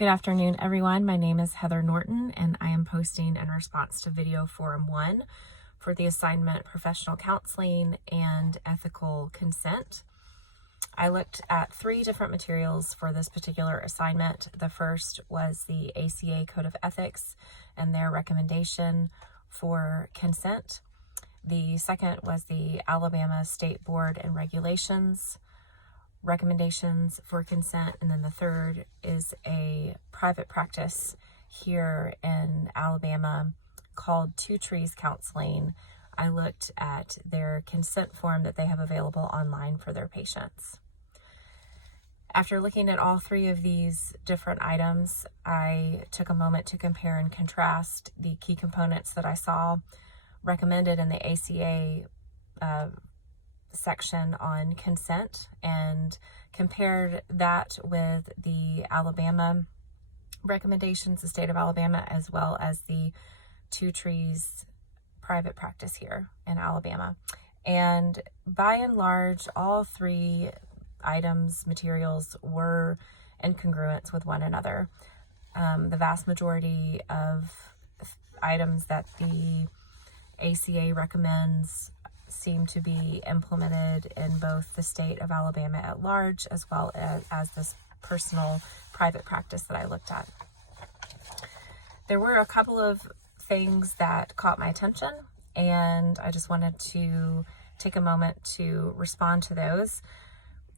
Good afternoon, everyone. My name is Heather Norton, and I am posting in response to video forum 1 for the assignment Professional Counseling and Ethical Consent. I looked at 3 different materials for this particular assignment. The first was the ACA Code of Ethics and their recommendation for consent. The second was the Alabama State Board and Regulations recommendations for consent, and then the third is a private practice here in Alabama called Two Trees Counseling. I looked at their consent form that they have available online for their patients. After looking at all 3 of these different items, I took a moment to compare and contrast the key components that I saw recommended in the ACA section on consent and compared that with the Alabama recommendations, the state of Alabama, as well as the Two Trees private practice here in Alabama. And by and large, all 3 items, materials were in congruence with one another. The vast majority of items that the ACA recommends seem to be implemented in both the state of Alabama at large as well as this personal private practice that I looked at. There were a couple of things that caught my attention, and I just wanted to take a moment to respond to those.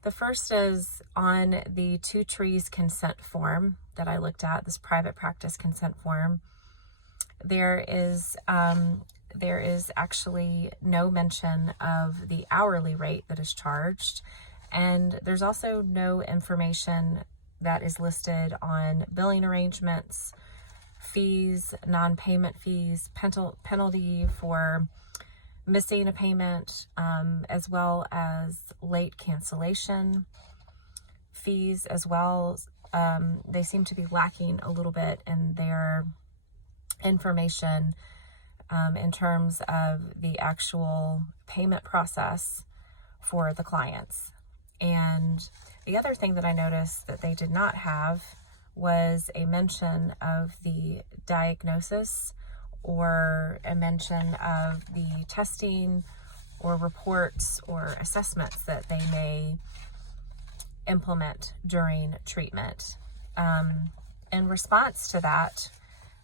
The first is on the Two Trees consent form that I looked at, this private practice consent form. There is actually no mention of the hourly rate that is charged, and there's also no information that is listed on billing arrangements, fees, non-payment fees, penalty for missing a payment, as well as late cancellation fees as well. They seem to be lacking a little bit in their information in terms of the actual payment process for the clients. And the other thing that I noticed that they did not have was a mention of the diagnosis or a mention of the testing or reports or assessments that they may implement during treatment. In response to that,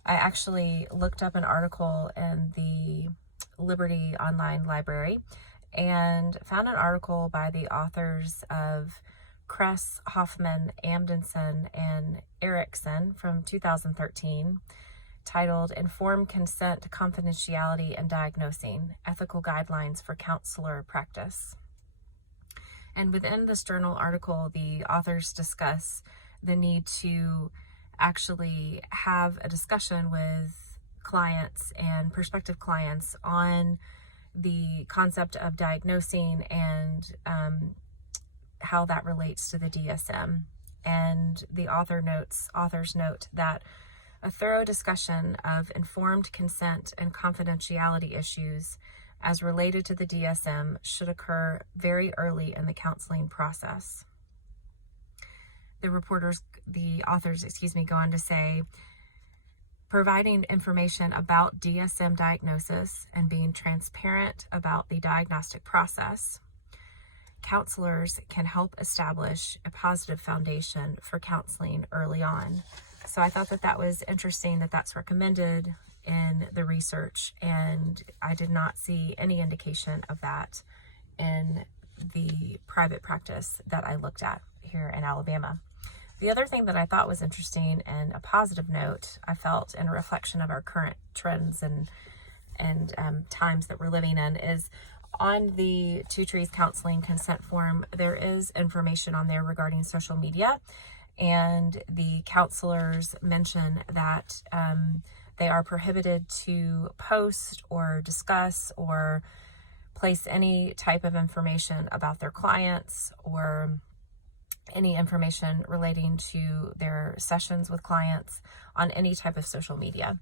I actually looked up an article in the Liberty Online Library and found an article by the authors of Kress, Hoffman, Amundsen, and Erickson from 2013 titled Informed Consent, Confidentiality, and Diagnosing, Ethical Guidelines for Counselor Practice. And within this journal article, the authors discuss the need to actually have a discussion with clients and prospective clients on the concept of diagnosing and how that relates to the DSM. And the authors note that a thorough discussion of informed consent and confidentiality issues as related to the DSM should occur very early in the counseling process. The authors go on to say, providing information about DSM diagnosis and being transparent about the diagnostic process, counselors can help establish a positive foundation for counseling early on. So I thought that was interesting that that's recommended in the research, and I did not see any indication of that in the private practice that I looked at here in Alabama. The other thing that I thought was interesting and a positive note, I felt in a reflection of our current trends and times that we're living in, is on the Two Trees Counseling consent form, there is information on there regarding social media, and the counselors mention that they are prohibited to post or discuss or place any type of information about their clients or any information relating to their sessions with clients on any type of social media.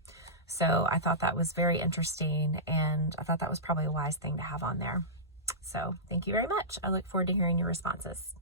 So I thought that was very interesting, and I thought that was probably a wise thing to have on there. So thank you very much. I look forward to hearing your responses.